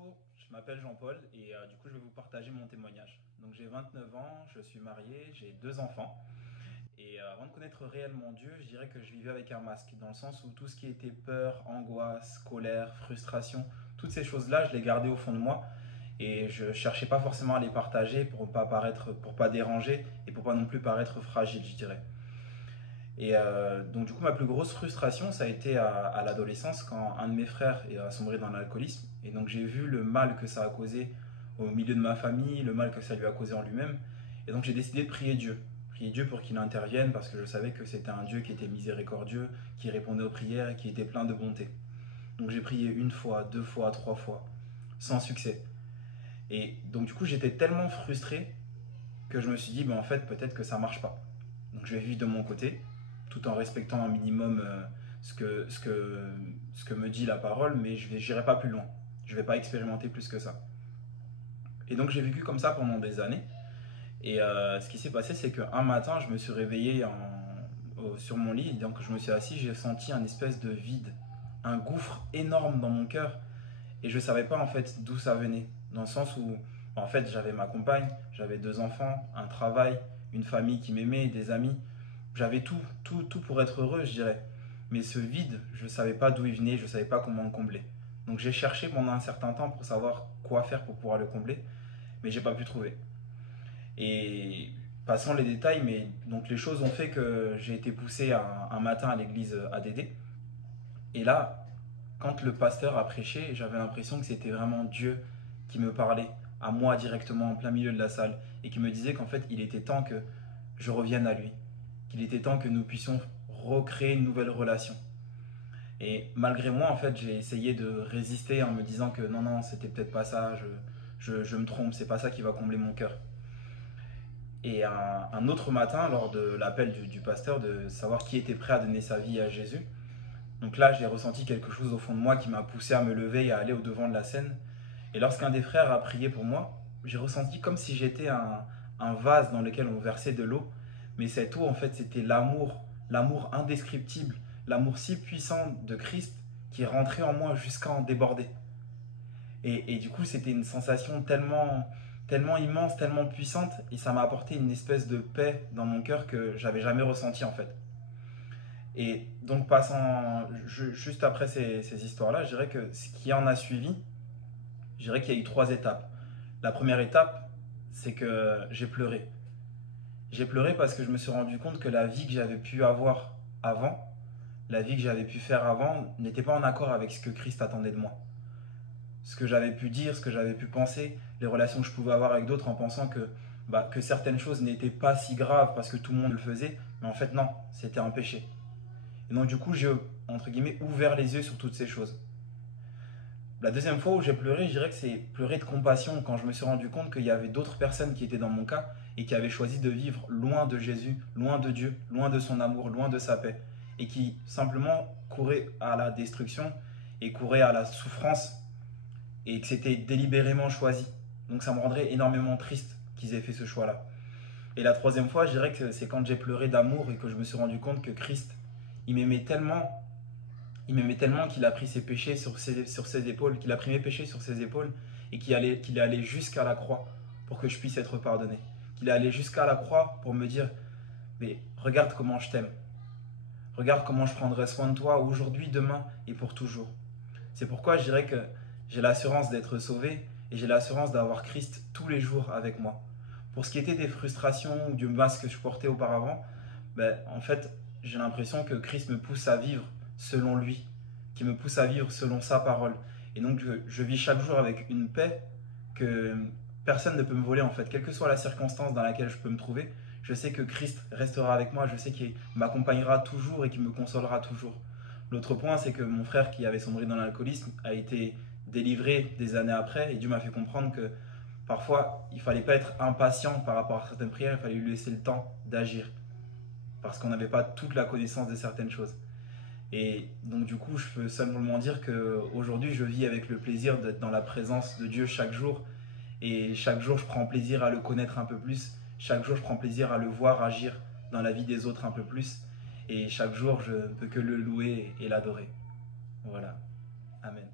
Bonjour, je m'appelle Jean-Paul et du coup je vais vous partager mon témoignage. Donc j'ai 29 ans, je suis marié, j'ai deux enfants et avant de connaître réellement Dieu, je dirais que je vivais avec un masque dans le sens où tout ce qui était peur, angoisse, colère, frustration, toutes ces choses-là, je les gardais au fond de moi et je cherchais pas forcément à les partager pour pas paraître, pour pas déranger et pour pas non plus paraître fragile, je dirais. Donc du coup, ma plus grosse frustration, ça a été à l'adolescence quand un de mes frères a sombré dans l'alcoolisme. Et donc j'ai vu le mal que ça a causé au milieu de ma famille, le mal que ça lui a causé en lui-même. Et donc j'ai décidé de prier Dieu. Prier Dieu pour qu'il intervienne parce que je savais que c'était un Dieu qui était miséricordieux, qui répondait aux prières et qui était plein de bonté. Donc j'ai prié une fois, deux fois, trois fois, sans succès. Et donc du coup, j'étais tellement frustré que je me suis dit, ben, en fait, peut-être que ça marche pas. Donc je vais vivre de mon côté, tout en respectant un minimum ce que me dit la parole, mais je n'irai pas plus loin. Je ne vais pas expérimenter plus que ça. Et donc j'ai vécu comme ça pendant des années. Et ce qui s'est passé, c'est qu'un matin, je me suis réveillé sur mon lit, et donc je me suis assis, j'ai senti un espèce de vide, un gouffre énorme dans mon cœur, et je ne savais pas en fait d'où ça venait. Dans le sens où, en fait, j'avais ma compagne, j'avais deux enfants, un travail, une famille qui m'aimait, des amis. J'avais tout pour être heureux, je dirais. Mais ce vide, je ne savais pas d'où il venait, je ne savais pas comment le combler. Donc j'ai cherché pendant un certain temps pour savoir quoi faire pour pouvoir le combler, mais j'ai pas pu trouver. Et passons les détails, mais donc les choses ont fait que j'ai été poussé un matin à l'église ADD. Et là, quand le pasteur a prêché, j'avais l'impression que c'était vraiment Dieu qui me parlait à moi directement en plein milieu de la salle et qui me disait qu'en fait il était temps que je revienne à lui, qu'il était temps que nous puissions recréer une nouvelle relation. Et malgré moi, en fait, j'ai essayé de résister en me disant que non, non, c'était peut-être pas ça, je me trompe, c'est pas ça qui va combler mon cœur. Et un autre matin, lors de l'appel du pasteur, de savoir qui était prêt à donner sa vie à Jésus, donc là, j'ai ressenti quelque chose au fond de moi qui m'a poussé à me lever et à aller au devant de la scène. Et lorsqu'un des frères a prié pour moi, j'ai ressenti comme si j'étais un vase dans lequel on versait de l'eau. Mais cette eau, en fait, c'était l'amour, l'amour indescriptible, l'amour si puissant de Christ qui est rentré en moi jusqu'à en déborder. Et du coup, c'était une sensation tellement immense, tellement puissante, et ça m'a apporté une espèce de paix dans mon cœur que j'avais jamais ressenti en fait. Et donc, juste après ces histoires-là, je dirais que ce qui en a suivi, je dirais qu'il y a eu trois étapes. La première étape, c'est que j'ai pleuré. J'ai pleuré parce que je me suis rendu compte que la vie que j'avais pu avoir avant, la vie que j'avais pu faire avant, n'était pas en accord avec ce que Christ attendait de moi. Ce que j'avais pu dire, ce que j'avais pu penser, les relations que je pouvais avoir avec d'autres en pensant que certaines choses n'étaient pas si graves parce que tout le monde le faisait, mais en fait non, c'était un péché. Et donc du coup, j'ai, entre guillemets, ouvert les yeux sur toutes ces choses. La deuxième fois où j'ai pleuré, je dirais que c'est pleurer de compassion quand je me suis rendu compte qu'il y avait d'autres personnes qui étaient dans mon cas et qui avaient choisi de vivre loin de Jésus, loin de Dieu, loin de son amour, loin de sa paix, et qui simplement couraient à la destruction et couraient à la souffrance, et que c'était délibérément choisi. Donc ça me rendrait énormément triste qu'ils aient fait ce choix-là. Et la troisième fois, je dirais que c'est quand j'ai pleuré d'amour et que je me suis rendu compte que Christ, il m'aimait tellement, il m'aimait tellement qu'il a pris ses péchés sur ses épaules, qu'il a pris mes péchés sur ses épaules et qu'il est allé jusqu'à la croix pour que je puisse être pardonné. Qu'il est allé jusqu'à la croix pour me dire, mais regarde comment je t'aime. Regarde comment je prendrai soin de toi aujourd'hui, demain et pour toujours. C'est pourquoi je dirais que j'ai l'assurance d'être sauvé et j'ai l'assurance d'avoir Christ tous les jours avec moi. Pour ce qui était des frustrations ou du masque que je portais auparavant, en fait, j'ai l'impression que Christ me pousse à vivre selon lui, qui me pousse à vivre selon sa parole. Et donc, je vis chaque jour avec une paix que personne ne peut me voler en fait. Quelle que soit la circonstance dans laquelle je peux me trouver, je sais que Christ restera avec moi, je sais qu'il m'accompagnera toujours et qu'il me consolera toujours. L'autre point, c'est que mon frère qui avait sombré dans l'alcoolisme a été délivré des années après et Dieu m'a fait comprendre que parfois, il ne fallait pas être impatient par rapport à certaines prières, il fallait lui laisser le temps d'agir parce qu'on n'avait pas toute la connaissance de certaines choses. Et donc du coup, je peux seulement dire qu'aujourd'hui, je vis avec le plaisir d'être dans la présence de Dieu chaque jour. Et chaque jour, je prends plaisir à le connaître un peu plus. Chaque jour, je prends plaisir à le voir agir dans la vie des autres un peu plus. Et chaque jour, je ne peux que le louer et l'adorer. Voilà. Amen.